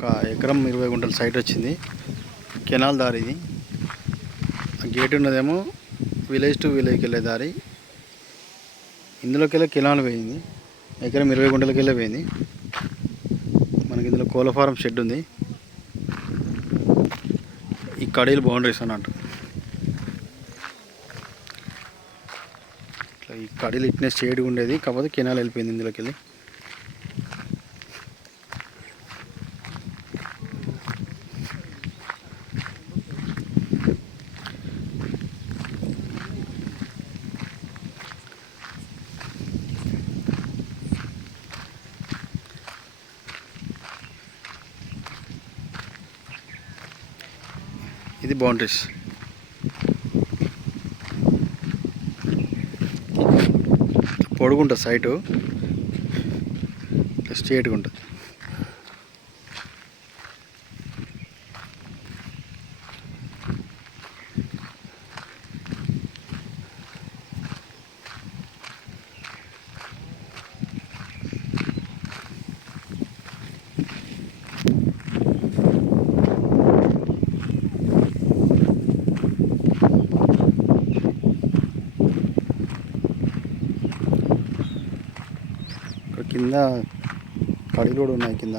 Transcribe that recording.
ఒక ఎకరం 20 గుంటల సైట్ వచ్చింది. కెనాల్ దారి ఇది. గేట్ ఉన్నదేమో విలేజ్ టు విలేజ్కి వెళ్ళే దారి. ఇందులోకి వెళ్ళే కెనాల్ పోయింది. ఎకరం 20 గుంటలకి వెళ్ళే పోయింది. మనకి ఇందులో కోళ్ళ ఫారం షెడ్ ఉంది. ఈ కడీలు బౌండరీస్ అన్నట్టు. ఇట్లా ఈ కడీలు ఇట్నే షేడ్గా ఉండేది, కాకపోతే కెనాల్ వెళ్ళిపోయింది ఇందులోకి వెళ్ళి. ఇది బౌండరీస్. పొడుగుంటుంది సైటు, స్ట్రేట్గా ఉంటుంది. కింద కడీలు కూడా ఉన్నాయి కింద.